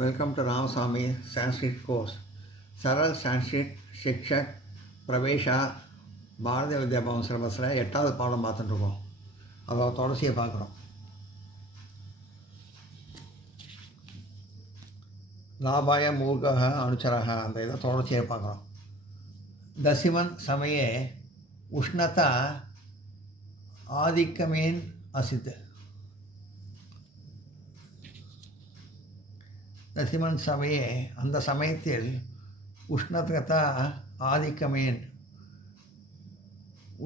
Welcome to Ramaswamy Sanskrit course. Saral Sanskrit Shikshak Pravesha Bharatiya Vidya Bhavan சிலபஸில் 8வது பாடம் பார்த்துட்டுருக்கோம். அதோட தொடர்ச்சியை பார்க்குறோம். லாபாய மூர்கக அனுச்சரக அந்த இதை தொடர்ச்சியை பார்க்குறோம். தசிமன் சமயே உஷ்ணதா ஆதிக்கமேன் அசித். தசிமன் சமயே அந்த சமயத்தில் உஷ்ணதா ஆதிக்கமேன்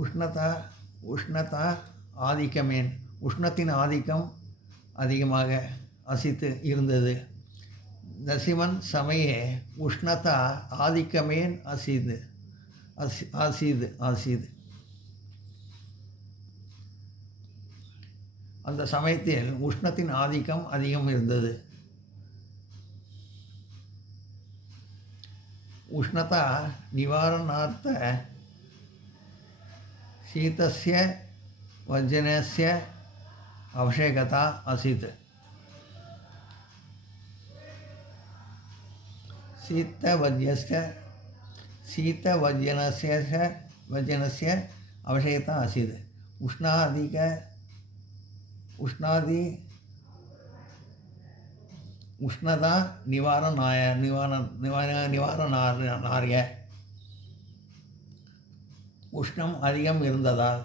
உஷ்ணதா ஆதிக்கமேன் உஷ்ணத்தின் ஆதிக்கம் அதிகமாக அசித்து இருந்தது. தசிமன் சமயே உஷ்ணதா ஆதிக்கமேன் ஆசீது அந்த சமயத்தில் உஷ்ணத்தின் ஆதிக்கம் அதிகம் இருந்தது. உஷ்ணதா நிவாரணார்த்த शीतस्य वज्रस्य आवश्यकता आसीत्. शीतवज्रस्य आवश्यकता आसीत्. उष्णता निवारणार्य உஷ்ணம் அதிகம் இருந்ததால்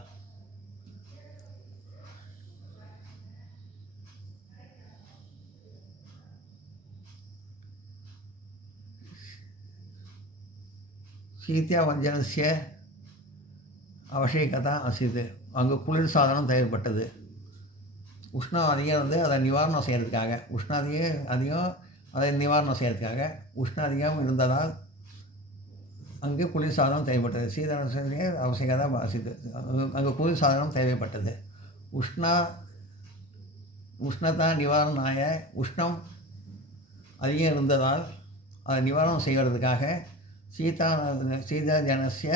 சீத்தியவஞ்சனஸ்ய அவசியகதா அசிது அங்கு குளிர் சாதனம் தேவைப்பட்டது. உஷ்ணம் அதிகம் இருந்து அதை நிவாரணம் செய்கிறதுக்காக உஷ்ணம் அதிகம் அதை நிவாரணம் செய்கிறதுக்காக உஷ்ணம் அதிகம் இருந்ததால் அங்கு குளிர் சாதனம் தேவைப்பட்டது. சீதனத்திலே அவசியகதா அசித்து அங்கு குளிர் சாதனம் தேவைப்பட்டது. உஷ்ணதா நிவாரணாய உஷ்ணம் அதிகம் இருந்ததால் அதை நிவாரணம் செய்வதற்காக சீதாஜனஸ்ய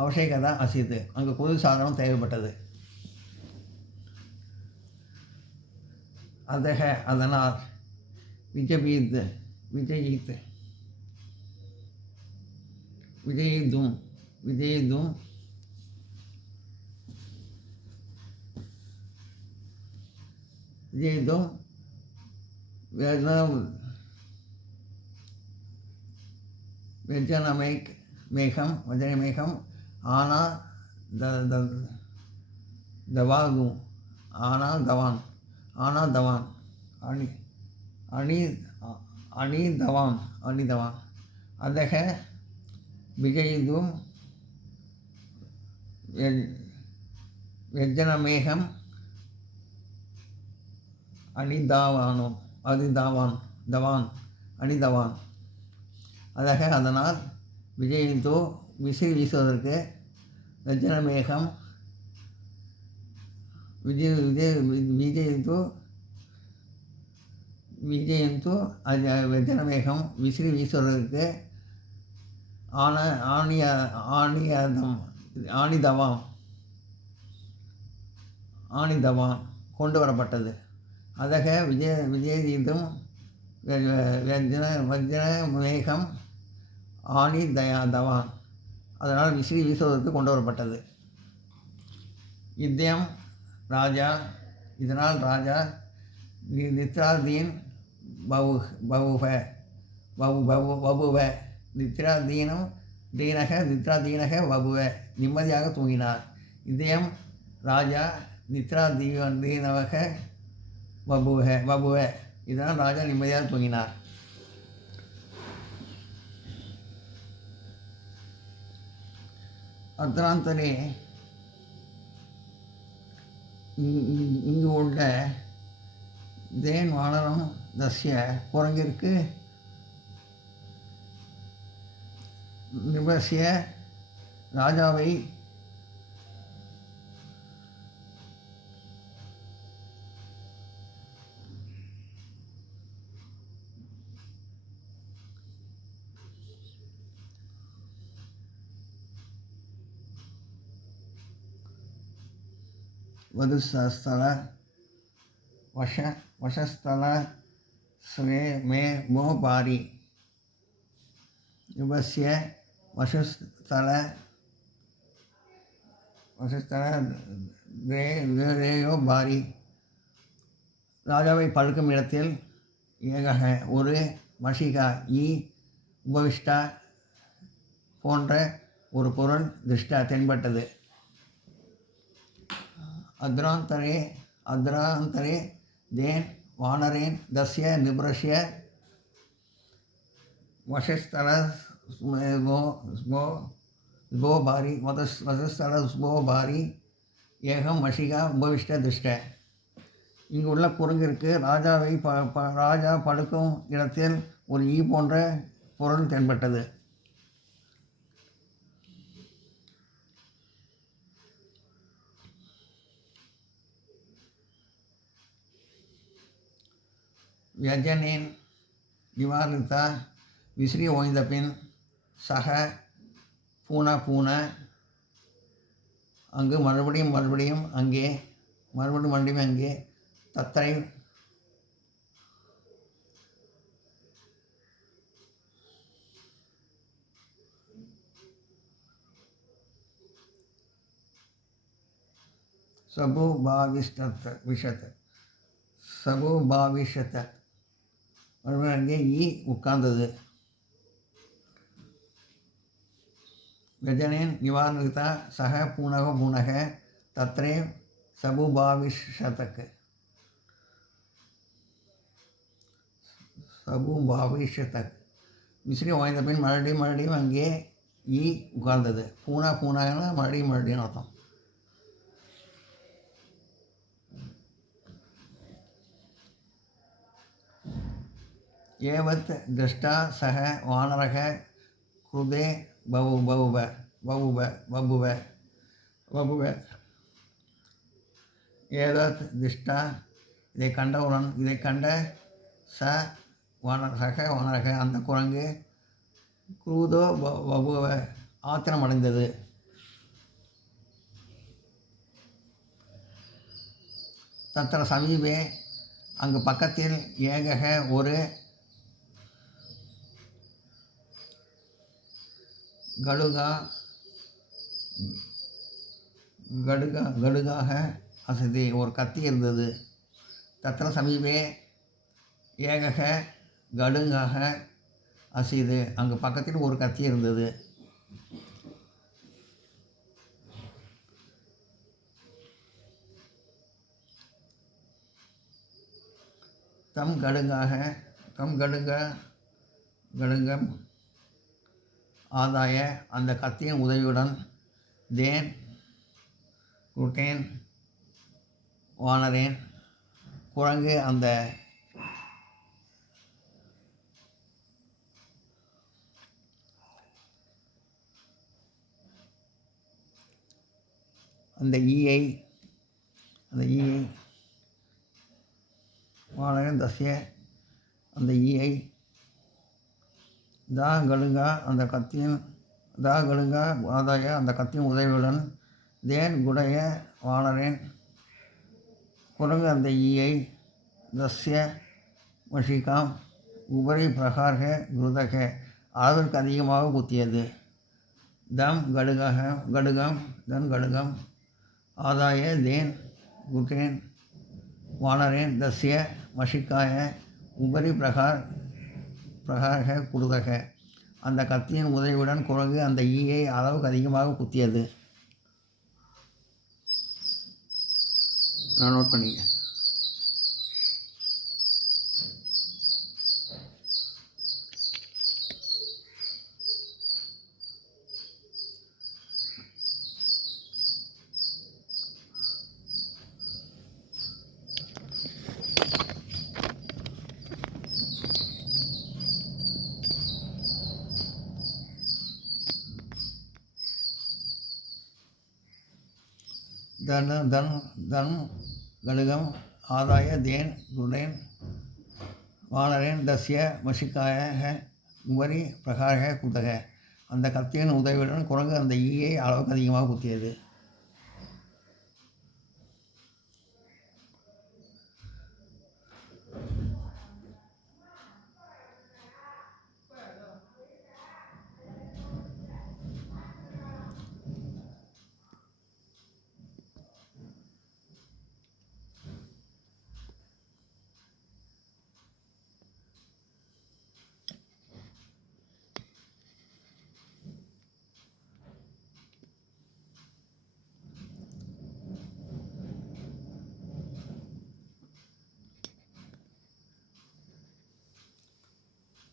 அவசியகதா அசித்து அங்கு குளிர் சாதனம் தேவைப்பட்டது. அதனால் விஜயிதும் வஜனமேகம் ஆனா தவான் அணிதவான் அதக விஜயிதும் வெஜ்ஜனமேகம் அணிதவான் அதக அதனால் விஜயிது விசிறி வீசுவதற்கு வெஜ்ஜனமேகம் விஜயந்து வெஜனமேகம் விசிறி வீசுவதற்கு ஆணிதவான் கொண்டு வரப்பட்டது. அதக விஜயீதும் வஜ்ரமேகம் ஆணிதவான் அதனால் விசிறி வீசுவதற்கு கொண்டு வரப்பட்டது. இதனால் ராஜா நித்ராதீன் வபுவ நித்ராதீனக வபுவ நிம்மதியாக தூங்கினார். இதயம் ராஜா நித்ராதீனவக வபுவ இதனால் ராஜா நிம்மதியாக தூங்கினார். அர்த்தராந்தரே இங்கு உள்ள தேன் வானரம் தஸ்ய குரங்கிற்கு நிபசிய ராஜாவை வதுஸ்தல वशस्थल स्वे मे मो पारी युवस्य वशस्थल ரேயோ பாரி. ராஜாவை படுக்கும் இடத்தில் ஏகக ஒரு, மஷிகா ஈ, உபவிஷ்டா போன்ற ஒரு பொருள் திருஷ்டா தென்பட்டது. அத்ராந்தரே தேன் வானரேன் தஸ்ய நிப்ரஷ்ய வசஸ்தல ஸ்போ பாரி வசஸ்தல ஸ்போ பாரி ஏகம் மஷிகா உபவிஷ்ட திருஷ்ட. இங்கு உள்ள குரங்கிற்கு ராஜா படுக்கும் இடத்தில் ஒரு ஈ போன்ற பொருள் தென்பட்டது. வியஜனேன் நிவாரித்தா விசிறி ஓய்ந்த பின் சக பூன அங்கு மறுபடியும் அங்கே தத்தை சபுபாவிஷத் மறுபடியும் அங்கே ஈ உட்கார்ந்தது. व्यजनेन निवारिता सह पुनः तत्रे सबुभाविष्यत् விசிறி வாய்ந்த பின் மறுபடியும் அங்கே ஈ உட்கார்ந்தது. பூனானா மறுபடியும் அர்த்தம். ஏவத் திருஷ்டா சக வானரக குருதே பபுவ ஏதத் திருஷ்டா இதை கண்ட வானரக அந்த குரங்கு குரூதோ பபுவ ஆத்திரம் அடைந்தது. தத்திர சமீபே அங்கு பக்கத்தில் ஏகக ஒரு கடுகாக அசதி ஒரு கத்தி இருந்தது. தத்திர சமீபே ஏகக கடுகாக அசிது அங்கு பக்கத்தில் ஒரு கத்தி இருந்தது. தம் கடுங்கம் ஆதாய அந்த கத்தியின் உதவியுடன் தேன் குட்டேன் வானரேன் குரங்கு அந்த ஈயை வானரன் தஸ்ய அந்த ஈயை கடுங்கா ஆதாய அந்த கத்தியின் உதவியுடன் தேன் குடைய வானரேன் குரங்கு அந்த ஈயை தஸ்ய மஷிகாம் உபரி பிரகார்க குருதக அளவிற்கு அதிகமாக குத்தியது. கடுகம் ஆதாய தேன் குட்டேன் வானரேன் தஸ்ய மஷிக்காய உபரி பிரகார்க குருதக அந்த கத்தியின் உதவியுடன் குரங்கு அந்த ஈயை அளவுக்கு அதிகமாக குத்தியது. நான் நோட் பண்ணிங்க. தன் கடுகம் ஆதாய தேன் குடேன் வானரேன் தஸ்ய மஷிக்காய உபரி பிரகாரக குத்தக அந்த கத்தியின் உதவியுடன் குரங்கு அந்த ஈயை அளவுக்கு அதிகமாக குத்தியது.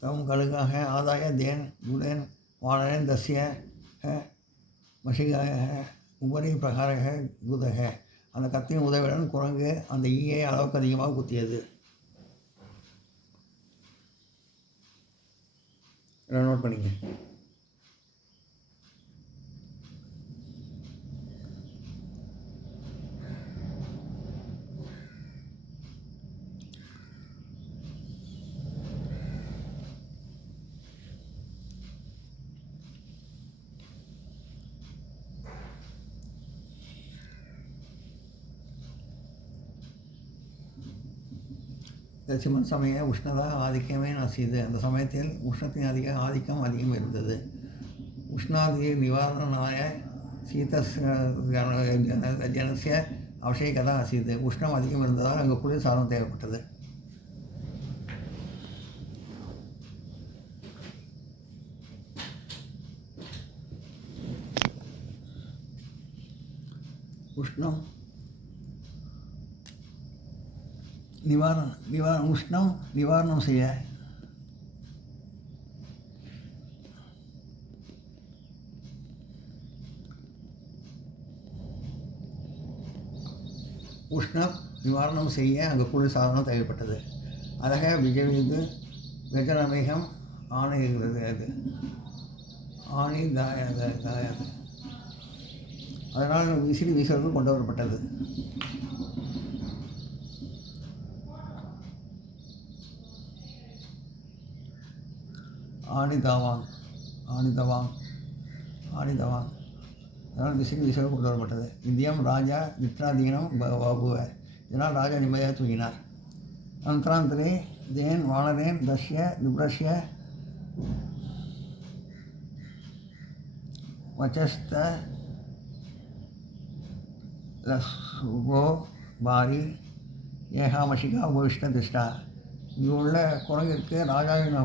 தம் கழுகாக ஆதாய தேன் குடேன் வானரேன் தஸ்ய மஷிகாய உபரி பிரகாரக குதக. அந்த கத்தியின் உதவியுடன் குரங்கு அந்த ஈயை அளவுக்கு அதிகமாக குத்தியது. நோட் பண்ணிங்க. தட்சிமன் சமய உஷ்ணதா ஆதிக்கமே நசிது. அந்த சமயத்தில் உஷ்ணத்தின் ஆதிக்கம் அதிகம் இருந்தது. உஷ்ணாதி நிவாரணாய சீதஸ் ஜனசிய அவசியகதா அசீது. உஷ்ணம் அதிகம் இருந்ததால் அங்கே குளிர் சாதனம் தேவைப்பட்டது. உஷ்ணம் உஷ்ணம் நிவாரணம் செய்ய அங்கே குளிர் சாதனம் தேவைப்பட்டது. அழக விஜயது வெஜனமேகம் ஆணைகிறது. அது ஆணி தாயாது. அதனால் விசிறி வீசல்கள் கொண்டு வரப்பட்டது. ஆணிதவான் அதனால் விசிறி வீசல்கள் கொண்டு வரப்பட்டது. இந்தியம் ராஜா நித்ராதீனம் பாபுவ. இதனால் ராஜா நிம்மதியாக தூங்கினார். அனந்தராந்தரே தேன் வானரேன் தஸ்ய துப்ரஷ்ய வச்சஸ்த லஸ்வோ பாரி ஏகாமஷிகா உபவிஷ்ட திஷ்டா. இங்கு உள்ள குரங்கிற்கு ராஜாவின்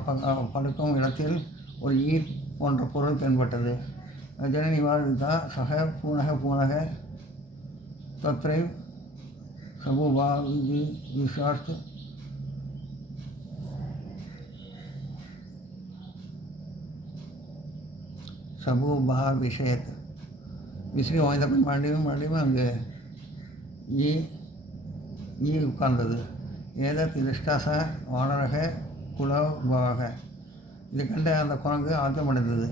படுக்கும் இடத்தில் ஒரு ஈர் போன்ற பொருள் தென்பட்டது. ஜன நிவாரிதா சக பூனக தத்ரை சபுபா விஷார்த் சபுபா விஷயத். விசிறி வாய்ந்த பின் மறுபடியும் அங்கு ஈ உட்கார்ந்தது. ஏதத் திருஷ்டாச வானரக குலபாக. இதை கண்ட அந்த குரங்கு ஆத்திரமடைந்தது.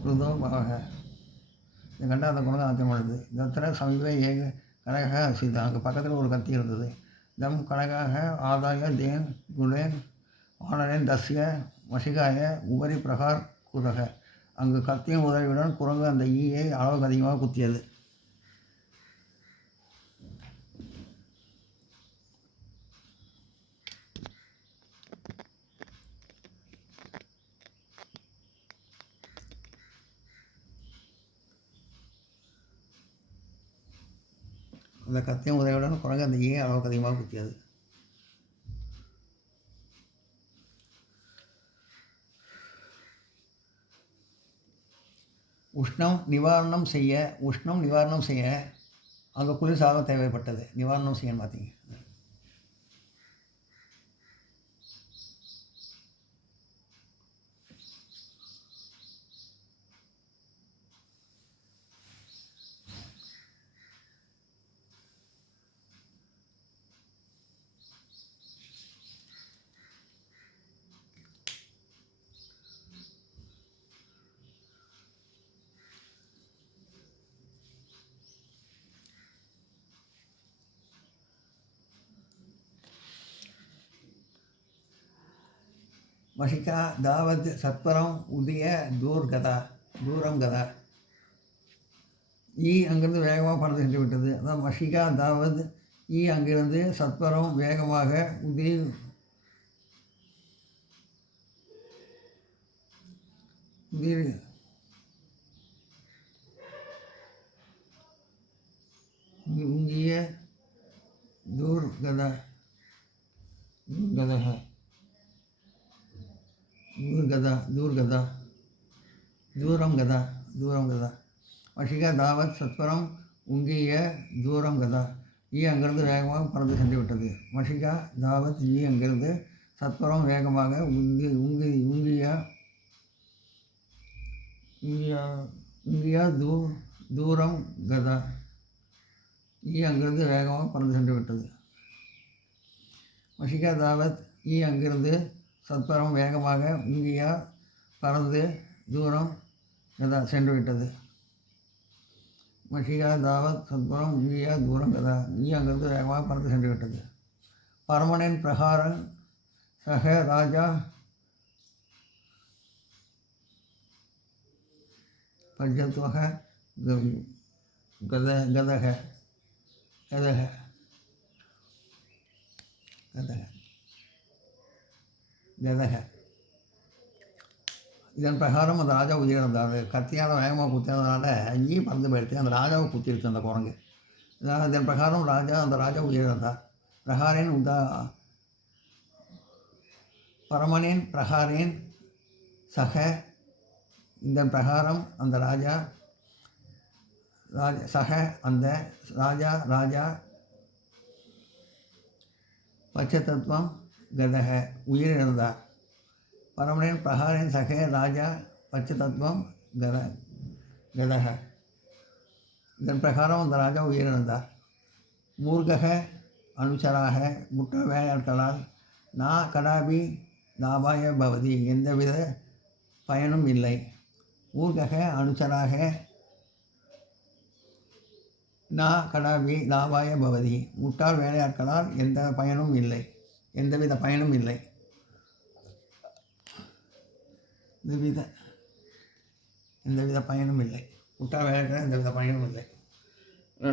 குருதோபாக. இதை கண்ட அந்த குரங்கு ஆத்திரமடைந்தது. தத்திர சமீப கனக அசிதா. அங்கே பக்கத்தில் ஒரு கத்தி இருந்தது. தம் கனகாக ஆதாய தேன் குடேன் வானரேன் தஸ்ய மஷிகாய உபரி பிரகார் குதக. அங்கு கத்தியின் உதவியுடன் குரங்கு அந்த ஈயை அளவுக்கு அதிகமாக குத்தியது. அந்த கத்தியின் உதவியுடன் குரங்கு அந்த ஈயை அளவுக்கு அதிகமாக குத்தியது. உஷ்ணம் நிவாரணம் செய்ய அங்கே குளிர் சாதனம் தேவைப்பட்டது. நிவாரணம் செய்யன்னு பார்த்தீங்க. மஷிகா தாவத் சத்வரம் உதய தூரம் கதா. ஈ அங்கிருந்து வேகமாக பறந்து சென்று விட்டது. அதான் மஷிகா தாவத். ஈ அங்கிருந்து சத்வரம் வேகமாக உங்கிய தூரம் கதா. மஷிகா தாவத் சத்வரம் உங்கிய தூரம் கதா. ஈ அங்கிருந்து வேகமாக பறந்து சென்று விட்டது. மஷிகா தாவத் ஈ அங்கிருந்து சத்வரம் வேகமாக உங்கிய தூரம் கதா. அங்கிருந்து வேகமாக பறந்து சென்று விட்டது. மஷிகா தாவத் அங்கிருந்து சத்வரம் வேகமாக உங்கியா பறந்து தூரம் கதா சென்று விட்டது. மஷிகா தாவத் சத்வரம் உங்கியா தூரம் கதா. அங்கிருந்து வேகமாக பறந்து சென்று விட்டது. பரமனின் பிரகாரன் சக ராஜா பஞ்சத்வக கதக இதன் பிரகாரம் அந்த ராஜா உயிரிழந்தார். கத்தியால் வேகமாக குத்தினதுனால பறந்து போயிடுத்து. அந்த ராஜாவை குத்திடுச்சு அந்த குரங்கு. இதன் பிரகாரம் அந்த ராஜா உயிரிழந்தார். பிரகாரின் பரமனின் பிரகாரின் சக இதன் பிரகாரம் அந்த ராஜா பச்சதத்வம் கதக உயிரிழந்தார். பரமனின் பிரகாரின் சக ராஜா பச்சதத்வம் கதக இதன் பிரகாரம் அந்த ராஜா உயிரிழந்தார். மூர்கக அனுசராக முட்ட வேலையாட்களால் நா கடாபி லாபாய பவதி எந்தவித பயனும் இல்லை. ஊர்கக அனுசராக நா கடாபி லாபாய பவதி முட்டாள் வேலையாட்களால் எந்தவித பயனும் இல்லை. எந்தவித பயனும் இல்லை. முட்டாள் வேலையாட்களால் எந்தவித பயனும் இல்லை.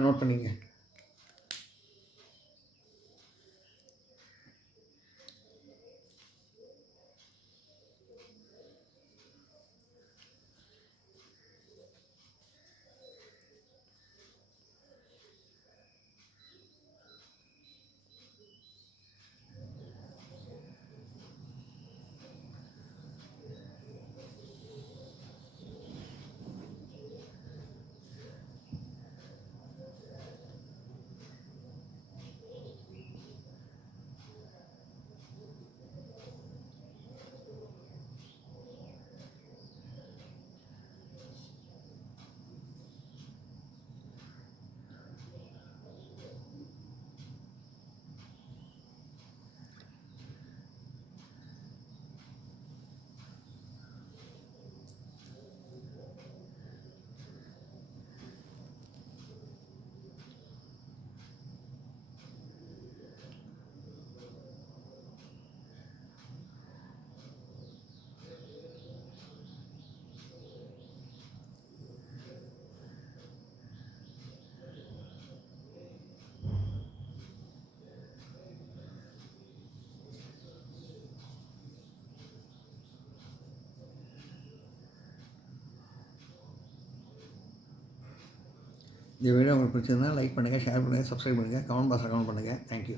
நோட் பண்ணிங்க. இந்த வீடியோ உங்களுக்கு பிடிச்சிருந்தா லைக் பண்ணுங்கள், ஷேர் பண்ணுங்கள், சப்ஸ்கிரைப் பண்ணுங்கள், கமெண்ட் பாக்ஸில் கமெண்ட் பண்ணுங்கள். தேங்க்யூ.